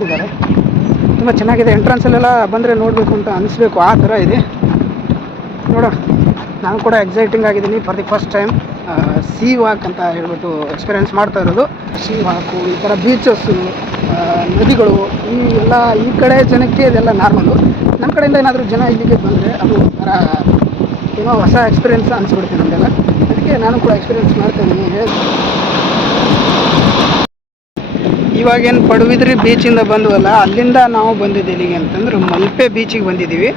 ಮಾಡಿದ್ದಾರೆ. ತುಂಬ ಚೆನ್ನಾಗಿದೆ. ಎಂಟ್ರೆನ್ಸಲ್ಲೆಲ್ಲ ಬಂದರೆ ನೋಡಬೇಕು ಅಂತ ಅನಿಸ್ಬೇಕು, ಆ ಥರ ಇದೆ. ನೋಡೋಣ, ನಾನು ಕೂಡ ಎಕ್ಸೈಟಿಂಗ್ ಆಗಿದ್ದೀನಿ. For the first time sea walk ಅಂತ ಹೇಳ್ಬಿಟ್ಟು ಎಕ್ಸ್ಪೀರಿಯೆನ್ಸ್ ಮಾಡ್ತಾ ಇರೋದು. ಸೀ ವಾಕು, ಈ ಥರ ಬೀಚಸ್ಸು, ನದಿಗಳು, ಈ ಕಡೆ ಜನಕ್ಕೆ ಇದೆಲ್ಲ ನಾರ್ಮಲು. ನಮ್ಮ ಕಡೆಯಿಂದ ಏನಾದರೂ ಜನ ಇಲ್ಲಿಗೆ ಬಂದರೆ ಅದು ಒಂಥರ ಏನೋ ಹೊಸ ಎಕ್ಸ್ಪೀರಿಯೆನ್ಸ್ ಅನಿಸ್ಬಿಡುತ್ತೆ ನಮಗೆಲ್ಲ. ಅದಕ್ಕೆ ನಾನು ಕೂಡ ಎಕ್ಸ್ಪೀರಿಯೆನ್ಸ್ ಮಾಡ್ತಾಯಿದ್ದೀನಿ. ಇವಾಗೇನು ಪಡುಬಿದ್ರಿ ಬೀಚಿಂದ ಬಂದವಲ್ಲ, ಅಲ್ಲಿಂದ ನಾವು ಬಂದಿದ್ದು ಎಲ್ಲಿಗೆ ಅಂತಂದ್ರೆ ಮಲ್ಪೆ ಬೀಚಿಗೆ ಬಂದಿದ್ದೀವಿ.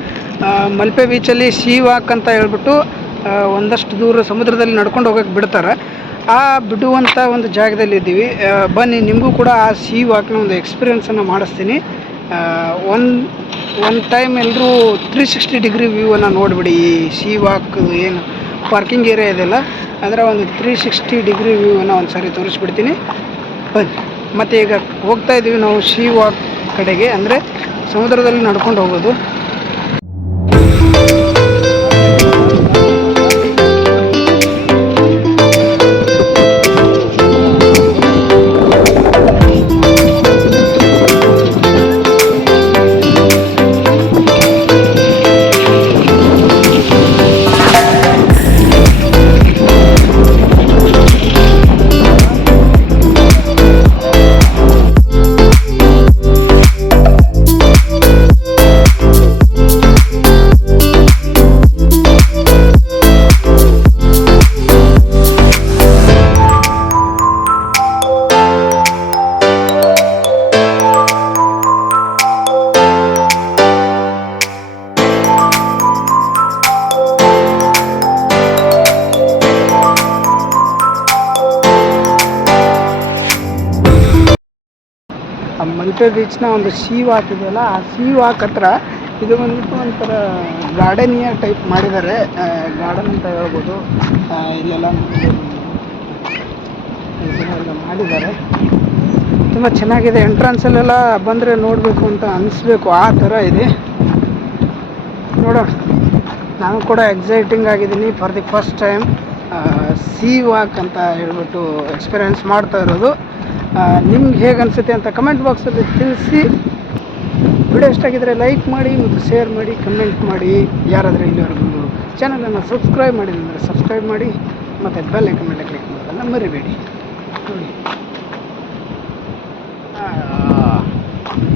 ಮಲ್ಪೆ ಬೀಚಲ್ಲಿ ಸೀ ವಾಕ್ ಅಂತ ಹೇಳ್ಬಿಟ್ಟು ಒಂದಷ್ಟು ದೂರ ಸಮುದ್ರದಲ್ಲಿ ನಡ್ಕೊಂಡು ಹೋಗೋಕ್ಕೆ ಬಿಡ್ತಾರೆ. ಆ ಬಿಡುವಂಥ ಒಂದು ಜಾಗದಲ್ಲಿ ಇದ್ದೀವಿ. ಬನ್ನಿ, ನಿಮಗೂ ಕೂಡ ಆ ಸೀ ವಾಕ್ನ ಒಂದು ಎಕ್ಸ್ಪೀರಿಯೆನ್ಸನ್ನು ಮಾಡಿಸ್ತೀನಿ. ಒಂದು ಟೈಮ್ ಎಲ್ಲರೂ 360 ಡಿಗ್ರಿ ವ್ಯೂವನ್ನು ನೋಡಿಬಿಡಿ. ಈ ಸೀ ವಾಕ್ ಏನು ಪಾರ್ಕಿಂಗ್ ಏರಿಯಾ ಇದೆಯಲ್ಲ, ಅದರ ಒಂದು 360 ಡಿಗ್ರಿ ವ್ಯೂವನ್ನು ಒಂದು ಸಾರಿ ತೋರಿಸ್ಬಿಡ್ತೀನಿ. ಬನ್ನಿ. ಮತ್ತು ಈಗ ಹೋಗ್ತಾ ಇದ್ದೀವಿ ನಾವು ಸೀ ವಾಕ್ ಕಡೆಗೆ, ಅಂದರೆ ಸಮುದ್ರದಲ್ಲಿ ನಡ್ಕೊಂಡು ಹೋಗೋದು. ಮಲ್ಪೆ ಬೀಚ್ನ ಒಂದು ಸೀ ವಾಕ್ ಇದೆಯಲ್ಲ, ಆ ಸೀ ವಾಕ್ ಹತ್ರ ಇದು ಬಂದ್ಬಿಟ್ಟು ಒಂಥರ ಗಾರ್ಡನಿಯ ಟೈಪ್ ಮಾಡಿದ್ದಾರೆ. ಗಾರ್ಡನ್ ಅಂತ ಹೇಳ್ಬೋದು. ಇಲ್ಲೆಲ್ಲ ಮಾಡಿದ್ದಾರೆ. ತುಂಬ ಚೆನ್ನಾಗಿದೆ. ಎಂಟ್ರೆನ್ಸಲ್ಲೆಲ್ಲ ಬಂದರೆ ನೋಡಬೇಕು ಅಂತ ಅನಿಸ್ಬೇಕು, ಆ ಥರ ಇದೆ. ನೋಡೋಣ, ನಾನು ಕೂಡ ಎಕ್ಸೈಟಿಂಗ್ ಆಗಿದ್ದೀನಿ. For the first time sea walk ಅಂತ ಹೇಳ್ಬಿಟ್ಟು ಎಕ್ಸ್ಪೀರಿಯೆನ್ಸ್ ಮಾಡ್ತಾ ಇರೋದು. ನಿಮ್ಗೆ ಹೇಗೆ ಅನಿಸುತ್ತೆ ಅಂತ ಕಮೆಂಟ್ ಬಾಕ್ಸಲ್ಲಿ ತಿಳಿಸಿ. ವಿಡಿಯೋ ಇಷ್ಟ ಆಗಿದ್ದರೆ ಲೈಕ್ ಮಾಡಿ ಮತ್ತು ಶೇರ್ ಮಾಡಿ, ಕಮೆಂಟ್ ಮಾಡಿ. ಯಾರಾದರೂ ಇಲ್ಲಿವರೆಗೂ ಚಾನಲನ್ನು ಸಬ್ಸ್ಕ್ರೈಬ್ ಮಾಡಿಲ್ಲ ಅಂದರೆ ಸಬ್ಸ್ಕ್ರೈಬ್ ಮಾಡಿ, ಮತ್ತು ಬೆಲ್ ಐಕಾನ್ ಮೇಲೆ ಕ್ಲಿಕ್ ಮಾಡೋದನ್ನು ಮರಿಬೇಡಿ. ನೋಡಿ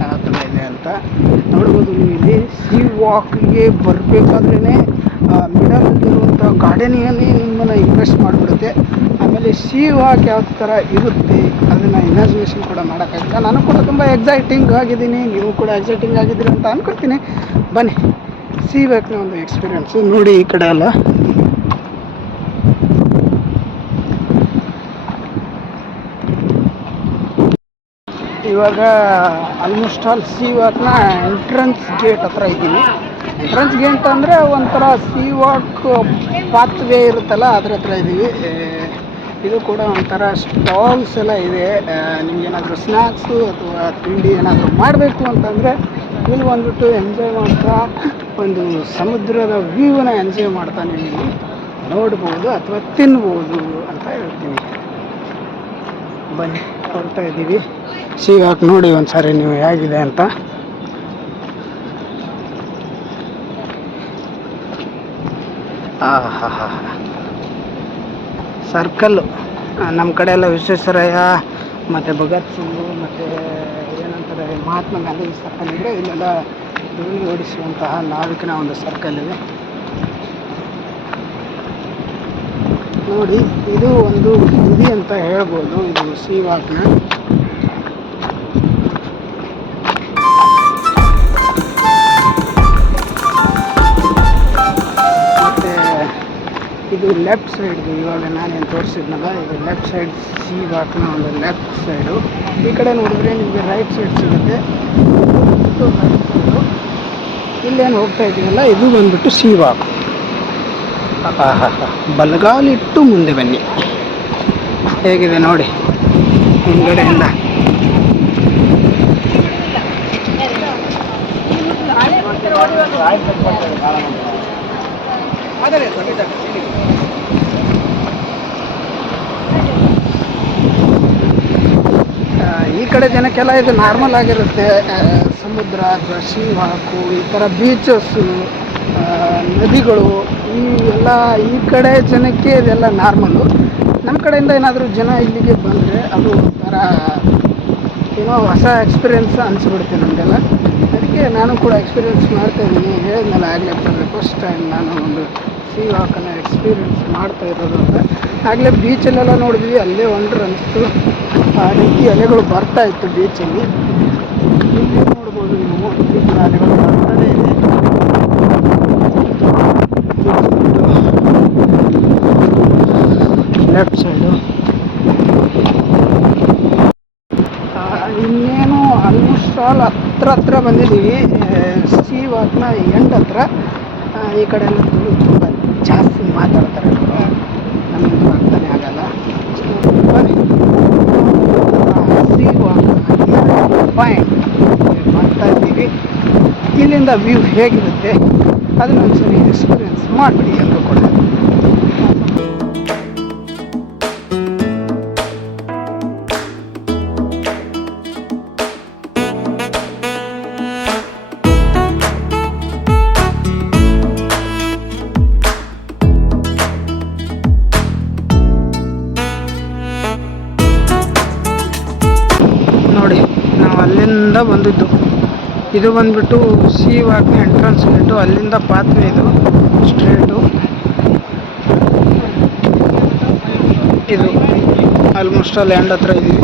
ಆ ಥರ ಇದೆ ಅಂತ ನೋಡ್ಬೋದು ನೀವು. ಇಲ್ಲಿ ಸೀ ವಾಕ್ಗೆ ಬರಬೇಕಾದ್ರೇ ಮಿಡಲಲ್ಲಿರುವಂಥ ಗಾರ್ಡನಿಯನ್ನೇ ನಿಮ್ಮನ್ನು ಇಂಪ್ರೆಸ್ಟ್ ಮಾಡಿಬಿಡುತ್ತೆ. ಆಮೇಲೆ ಸೀ ವಾಕ್ ಯಾವ ಥರ ಇರುತ್ತೆ ಅದನ್ನು ಇಮ್ಯಾಜಿನೇಷನ್ ಕೂಡ ಮಾಡೋಕ್ಕಾಗಿಲ್ಲ. ನಾನು ಕೂಡ ತುಂಬ ಎಕ್ಸೈಟಿಂಗ್ ಆಗಿದ್ದೀನಿ, ನೀವು ಕೂಡ ಎಕ್ಸೈಟಿಂಗ್ ಆಗಿದ್ದೀರಿ ಅಂತ ಅಂದ್ಕೊಳ್ತೀನಿ. ಬನ್ನಿ, ಸೀ ವಾಕ್ನ ಒಂದು ಎಕ್ಸ್ಪೀರಿಯೆನ್ಸು ನೋಡಿ. ಈ ಕಡೆ ಎಲ್ಲ ಇವಾಗ ಆಲ್ಮೋಸ್ಟ್ ಆಲ್ ಸೀ ವಾಕ್ನ ಎಂಟ್ರೆನ್ಸ್ ಗೇಟ್ ಹತ್ರ ಇದ್ದೀನಿ. ಎಂಟ್ರೆನ್ಸ್ ಗೇಟ್ ಅಂದರೆ ಒಂಥರ ಸೀ ವಾಕ್ ಪಾತ್ ವೇ ಇರುತ್ತಲ್ಲ, ಅದ್ರ ಹತ್ರ ಇದ್ದೀವಿ. ಇದು ಕೂಡ ಒಂಥರ ಸ್ಟಾಲ್ಸ್ ಎಲ್ಲ ಇದೆ. ನಿಮಗೇನಾದರೂ ಸ್ನ್ಯಾಕ್ಸು ಅಥವಾ ತಿಂಡಿ ಏನಾದರೂ ಮಾಡಬೇಕು ಅಂತಂದರೆ ಇಲ್ಲಿ ಬಂದ್ಬಿಟ್ಟು ಎಂಜಾಯ್ ಮಾಡ್ತಾ ಒಂದು ಸಮುದ್ರದ ವ್ಯೂನ ಎಂಜಾಯ್ ಮಾಡ್ತಾ ನೀವು ನೋಡ್ಬೋದು ಅಥವಾ ತಿನ್ಬೋದು ಅಂತ ಹೇಳ್ತೀನಿ. ಬನ್ನಿ, ಹೊರಡ್ತಾ ಇದ್ದೀವಿ. ಸೀ ವಾಕ್ ನೋಡಿ ಒಂದು ಸಾರಿ ನೀವು ಹೇಗಿದೆ ಅಂತ. ಸರ್ಕಲ್ಲು ನಮ್ಮ ಕಡೆ ಎಲ್ಲ ವಿಶ್ವೇಶ್ವರಯ್ಯ ಮತ್ತು ಭಗತ್ ಸಿಂಗು ಮತ್ತು ಏನಂತಾರೆ ಮಹಾತ್ಮ ಗಾಂಧಿ ಸರ್ಕಲ್ ಇದೆ. ಇಲ್ಲೆಲ್ಲ ದೋಣಿ ಓಡಿಸುವಂತಹ ನಾವಿಕನ ಒಂದು ಸರ್ಕಲ್ ಇದೆ ನೋಡಿ. ಇದು ಒಂದು ನದಿ ಅಂತ ಹೇಳ್ಬೋದು, ಇದು ಸೀ ವಾಕ್ನ. ಇದು ಲೆಫ್ಟ್ ಸೈಡ್ದು, ಇವಾಗ ನಾನೇನು ತೋರಿಸಿದ್ನಲ್ಲ, ಇದು ಲೆಫ್ಟ್ ಸೈಡ್ ಸೀ ವಾಕ್ನ ಒಂದು ಲೆಫ್ಟ್ ಸೈಡು. ಈ ಕಡೆ ನೋಡಿದ್ರೆ ನಿಮಗೆ ರೈಟ್ ಸೈಡ್ ಸಿಗುತ್ತೆ. ಇಲ್ಲೇನು ಹೋಗ್ತಾ ಇದ್ದೀವಲ್ಲ, ಇದು ಬಂದ್ಬಿಟ್ಟು ಸೀ ವಾಕ್. ಬಲಗಾಲಿಟ್ಟು ಮುಂದೆ ಬನ್ನಿ, ಹೇಗಿದೆ ನೋಡಿ ಹಿಂಗಡೆಯಿಂದ. ಈ ಕಡೆ ಜನಕ್ಕೆಲ್ಲ ಇದು ನಾರ್ಮಲ್ ಆಗಿರುತ್ತೆ. ಸಮುದ್ರ ಅಥವಾ ಸೀ ವಾಕು, ಈ ಥರ ಬೀಚಸ್ಸು, ನದಿಗಳು, ಈ ಎಲ್ಲ ಈ ಕಡೆ ಜನಕ್ಕೆ ಇದೆಲ್ಲ ನಾರ್ಮಲ್ಲು. ನಮ್ಮ ಕಡೆಯಿಂದ ಏನಾದರೂ ಜನ ಇಲ್ಲಿಗೆ ಬಂದರೆ ಅದು ಒಂಥರ ಏನೋ ಹೊಸ ಎಕ್ಸ್ಪೀರಿಯೆನ್ಸ್ ಅನಿಸ್ಬಿಡುತ್ತೆ ನಮಗೆಲ್ಲ. ಅದಕ್ಕೆ ನಾನು ಕೂಡ ಎಕ್ಸ್ಪೀರಿಯೆನ್ಸ್ ಮಾಡ್ತಾಯಿದ್ದೀನಿ. ಹೇಳಿದ್ನಲ್ಲ ಆಗಲೇ ಫಸ್ಟ್ ಟೈಮ್ ನಾನು ಒಂದು ಸೀ ವಾಕನ್ನು ಎಕ್ಸ್ಪೀರಿಯೆನ್ಸ್ ಮಾಡ್ತಾ ಇರೋದು ಅಂತ. ಆಗಲೇ ಬೀಚಲ್ಲೆಲ್ಲ ನೋಡಿದ್ವಿ, ಅಲ್ಲೇ ವಂಡ್ರ್ ಅನ್ನಿಸ್ತು. ಆ ರೀತಿ ಅಲೆಗಳು ಬರ್ತಾಯಿತ್ತು ಬೀಚಲ್ಲಿ. ಇಲ್ಲಿ ನೋಡ್ಬೋದು ನೀವು, ಈ ಥರ ಅಲೆಗಳು ಬರ್ತಾನೆ ಇದೆ. ಲೆಫ್ಟ್ ಸೈಡು ಇನ್ನೇನು ಆಲ್ಮೋಸ್ಟ್ ಆಲ್ ಹತ್ರ ಬಂದಿದ್ದೀವಿ. ಸೀ ವಾಕ್ನ ಎಂಡ್ ಹತ್ರ. ಈ ಕಡೆ ಎಲ್ಲ ತುಂಬ ಜಾಸ್ತಿ ಮಾತಾಡ್ತಾರೆ, ನಮಗಂತೂ ಅರ್ಥನೇ ಆಗಲ್ಲ. ಬನ್ನಿ, ಸೀ ವಾಕ್ ಪಾಯಿಂಟ್ ಮಾಡ್ತಾ ಇದ್ದೀವಿ. ಇಲ್ಲಿಂದ ವ್ಯೂ ಹೇಗಿರುತ್ತೆ ಅದನ್ನ ಒಂದ್ಸರಿ ಎಕ್ಸ್ಪೀರಿಯೆನ್ಸ್ ಮಾಡಿಬಿಡಿ ಎಲ್ಲರೂ ಕೂಡ. ನೋಡಿ, ನಾವು ಅಲ್ಲಿಂದ ಬಂದಿದ್ದು. ಇದು ಬಂದ್ಬಿಟ್ಟು ಸೀ ವಾಕ್ನ ಎಂಟ್ರೆನ್ಸ್ ಗೇಟು. ಅಲ್ಲಿಂದ ಪಾತ್ವೆ ಇದು ಸ್ಟ್ರೇಟು. ಇದು ಆಲ್ಮೋಸ್ಟ್ ಅಲ್ಲಿ ಎಂಡ್ ಹತ್ರ ಇದ್ದೀವಿ.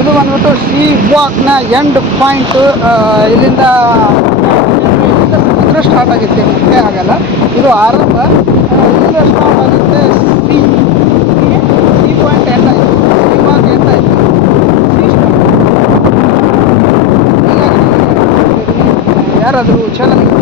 ಇದು ಬಂದ್ಬಿಟ್ಟು ಸೀ ವಾಕ್ನ ಎಂಡ್ ಪಾಯಿಂಟು. ಇಲ್ಲಿಂದ ಸಮುದ್ರ ಸ್ಟಾರ್ಟ್ ಆಗುತ್ತೆ, ಮತ್ತೆ ಆಗಲ್ಲ. ಇದು ಆರಂಭ. ಇಲ್ಲಿಂದ ಸ್ಟಾರ್ಟ್ ಆಗುತ್ತೆ ಸಿ ಪಾಯಿಂಟ್ ಎಂಡ್ ಆಯಿತು, ಸೀ ವಾಕ್ ಎಂಡ್ ಆಯಿತು. ಯಾರಾದರೂ ಚಾನಲ್ಗೆ